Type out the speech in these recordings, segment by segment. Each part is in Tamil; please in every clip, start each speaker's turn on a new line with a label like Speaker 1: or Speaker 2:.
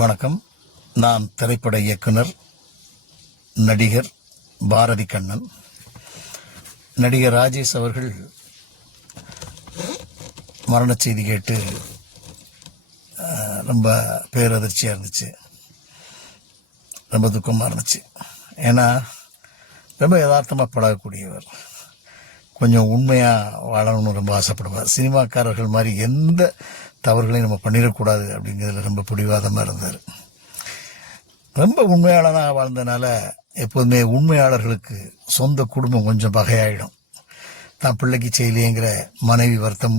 Speaker 1: வணக்கம். நான் திரைப்பட இயக்குனர் நடிகர் பாரதி கண்ணன். நடிகர் ராஜேஷ் அவர்கள் மரண செய்தி கேட்டு ரொம்ப பேரதிர்ச்சியாக இருந்துச்சு. ரொம்ப துக்கமாக இருந்துச்சு. ஏன்னா ரொம்ப யதார்த்தமாக பழகக்கூடியவர். கொஞ்சம் உண்மையாக வாழணும்னு ரொம்ப ஆசைப்படுவார். சினிமாக்காரர்கள் மாதிரி எந்த தவறுகளை நம்ம பண்ணிடக்கூடாது அப்படிங்கிறதுல ரொம்ப பிடிவாதமாக இருந்தார். ரொம்ப உண்மையாளனாக வாழ்ந்தனால எப்போதுமே உண்மையாளர்களுக்கு சொந்த குடும்பம் கொஞ்சம் பகையாயிடும். தான் பிள்ளைக்கு செய்யலையேங்கிற மனைவி வருத்தம்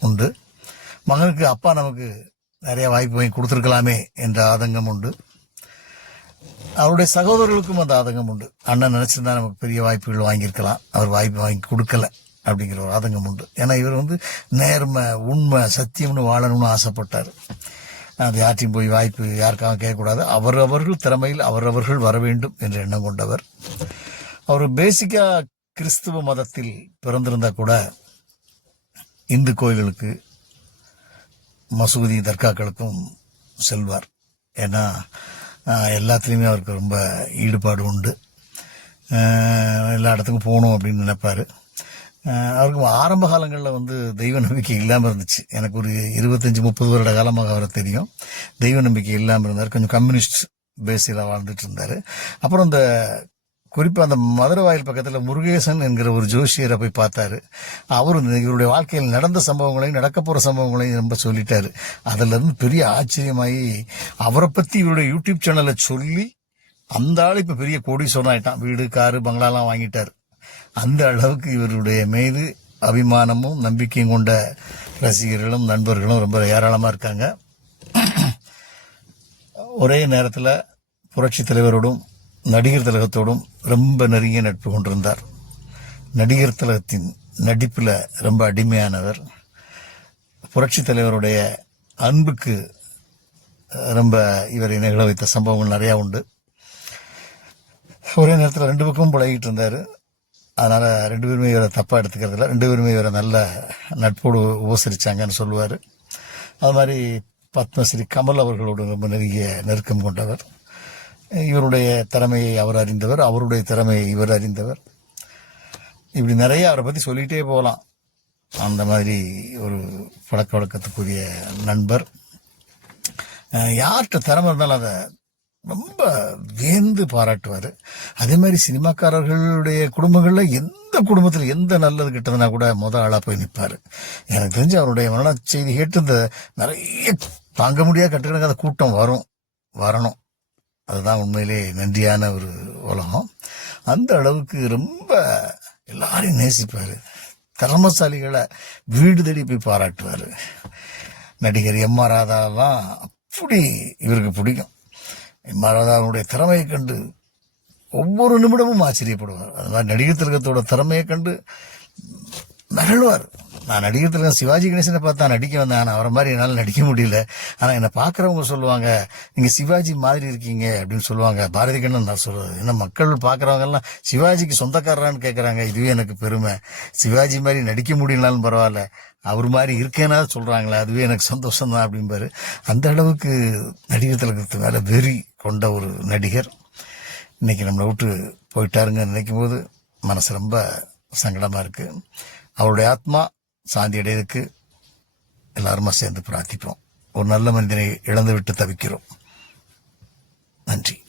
Speaker 1: உண்டு. மகனுக்கு அப்பா நமக்கு நிறைய வாய்ப்பு வாங்கி கொடுத்துருக்கலாமே என்ற ஆதங்கம் உண்டு. அவருடைய சகோதரர்களுக்கும் அந்த ஆதங்கம் உண்டு. அண்ணன் நினச்சிருந்தா நமக்கு பெரிய வாய்ப்புகள் வாங்கியிருக்கலாம். அவர் வாய்ப்பு வாங்கி கொடுக்கல. அப்படிங்கிற ஒரு ஆதங்கம் உண்டு. ஏன்னா இவர் வந்து நேர்மை உண்மை சத்தியம்னு வாழணும்னு ஆசைப்பட்டார். அது யார்ட்டையும் போய் வாய்ப்பு யாருக்காக கேட்கக்கூடாது. அவரவர்கள் திறமையில் அவரவர்கள் வர வேண்டும் என்ற எண்ணம் கொண்டவர். அவர் பேசிக்கா கிறிஸ்துவ மதத்தில் பிறந்திருந்தா கூட இந்து கோயில்களுக்கு மசூதி தர்காக்களுக்கும் செல்வார். ஏன்னா எல்லாத்துலேயுமே அவருக்கு ரொம்ப ஈடுபாடு உண்டு. எல்லா இடத்துக்கும் போகணும் அப்படின்னு நினைப்பார். அவருக்கு ஆரம்ப காலங்களில் வந்து தெய்வ நம்பிக்கை இல்லாமல் இருந்துச்சு. எனக்கு ஒரு இருபத்தஞ்சி முப்பது வருட காலமாக அவரை தெரியும். தெய்வ நம்பிக்கை இல்லாமல் இருந்தார். கொஞ்சம் கம்யூனிஸ்ட் பேஸில் வாழ்ந்துட்டு இருந்தார். அப்புறம் இந்த குறிப்பாக அந்த மதுரை வாயில் பக்கத்தில் முருகேசன் என்கிற ஒரு ஜோஷியரை போய் பார்த்தாரு. அவர் இவருடைய வாழ்க்கையில் நடந்த சம்பவங்களையும் நடக்க போகிற சம்பவங்களையும் ரொம்ப சொல்லிட்டாரு. அதிலிருந்து பெரிய ஆச்சரியமாகி அவரை பற்றி இவருடைய யூடியூப் சேனலை சொல்லி அந்த ஆள் இப்போ பெரிய கோடீஸ்வரன் ஆயிட்டான் வீடு காரு பங்களாலாம் வாங்கிட்டார். அந்த அளவுக்கு இவருடைய மீது அபிமானமும் நம்பிக்கையும் கொண்ட ரசிகர்களும் நண்பர்களும் ரொம்ப ஏராளமாக இருக்காங்க. ஒரே நேரத்தில் புரட்சி தலைவரோடும் நடிகர் திலகத்தோடும் ரொம்ப நெருங்கிய நட்பு கொண்டிருந்தார். நடிகர் திலகத்தின் நடிப்பில் ரொம்ப அடிமையானவர். புரட்சி தலைவருடைய அன்புக்கு ரொம்ப இவரை நிகழ வைத்த சம்பவங்கள் நிறையா உண்டு. ஒரே நேரத்தில் ரெண்டு பக்கமும் பழகிட்டு இருந்தார். அதனால் ரெண்டு பேருமே இவரை தப்பாக எடுத்துக்கிறதில்ல. ரெண்டு பேருமே இவரை நல்ல நட்போடு உபசரித்தாங்கன்னு சொல்லுவார். அது மாதிரி பத்மஸ்ரீ கமல் அவர்களோடு ரொம்ப நெருங்கிய நெருக்கம் கொண்டவர். இவருடைய திறமையை அவர் அறிந்தவர் அவருடைய திறமையை இவர் அறிந்தவர். இப்படி நிறைய அவரை பற்றி சொல்லிகிட்டே போகலாம் அந்த மாதிரி ஒரு பழக்க வழக்கத்துக்குரிய நண்பர். யார்கிட்ட திறமை இருந்தாலும் அதை ரொம்ப வியந்து பாராட்டுவார். அதே மாதிரி சினிமாக்காரர்களுடைய குடும்பங்களில் எந்த குடும்பத்தில் எந்த நல்லது கிட்டதுனா கூட முத ஆளாக போய் நிற்பார் எனக்கு தெரிஞ்சு அவருடைய மரண செய்தி கேட்டு இந்த நிறைய தாங்க முடியாத கட்டுக்கணக்காத கூட்டம் வரும் வரணும். அதுதான் உண்மையிலே நன்றியான ஒரு உலகம். அந்த அளவுக்கு ரொம்ப எல்லாரையும் நேசிப்பார். கர்மசாலிகளை வீடு தேடி போய் பாராட்டுவார். நடிகர் எம் ஆர் ராதாலாம் அப்படி இவருக்கு பிடிக்கும். எம் திறமையை கண்டு ஒவ்வொரு நிமிடமும் ஆச்சரியப்படுவார். அது மாதிரி நடிகர் திலகத்தோட திறமையை கண்டு மகிழ்வார் நான் நடிகர் திலகம் சிவாஜி கணேசனை பார்த்தா நடிக்க வந்தேன். ஆனால் அவரை மாதிரி என்னால் நடிக்க முடியல. ஆனால் என்னை பார்க்குறவங்க சொல்லுவாங்க நீங்கள் சிவாஜி மாதிரி இருக்கீங்க அப்படின்னு சொல்லுவாங்க. பாரதி கண்ணன் நான் சொல்கிறது ஏன்னா மக்கள் பார்க்குறவங்கெல்லாம் சிவாஜிக்கு சொந்தக்காரரான்னு கேட்குறாங்க இதுவே எனக்கு பெருமை. சிவாஜி மாதிரி நடிக்க முடியலனாலும் பரவாயில்ல. அவர் மாதிரி இருக்கேனா சொல்கிறாங்களே அதுவே எனக்கு சந்தோஷம் தான் அப்படிம்பாரு. அந்த அளவுக்கு நடிகர் திலகத்து மேலே வெறி. கொண்ட ஒரு நடிகர். இன்னைக்கு நம்மளை விட்டு போயிட்டாருங்க நினைக்கும் போது மனசு ரொம்ப சங்கடமாக இருக்கு. அவருடைய ஆத்மா சாந்தி அடையதுக்கு எல்லாருமா சேர்ந்து பிரார்த்திப்போம். ஒரு நல்ல மனிதனை இழந்து விட்டு தவிக்கிறோம். நன்றி.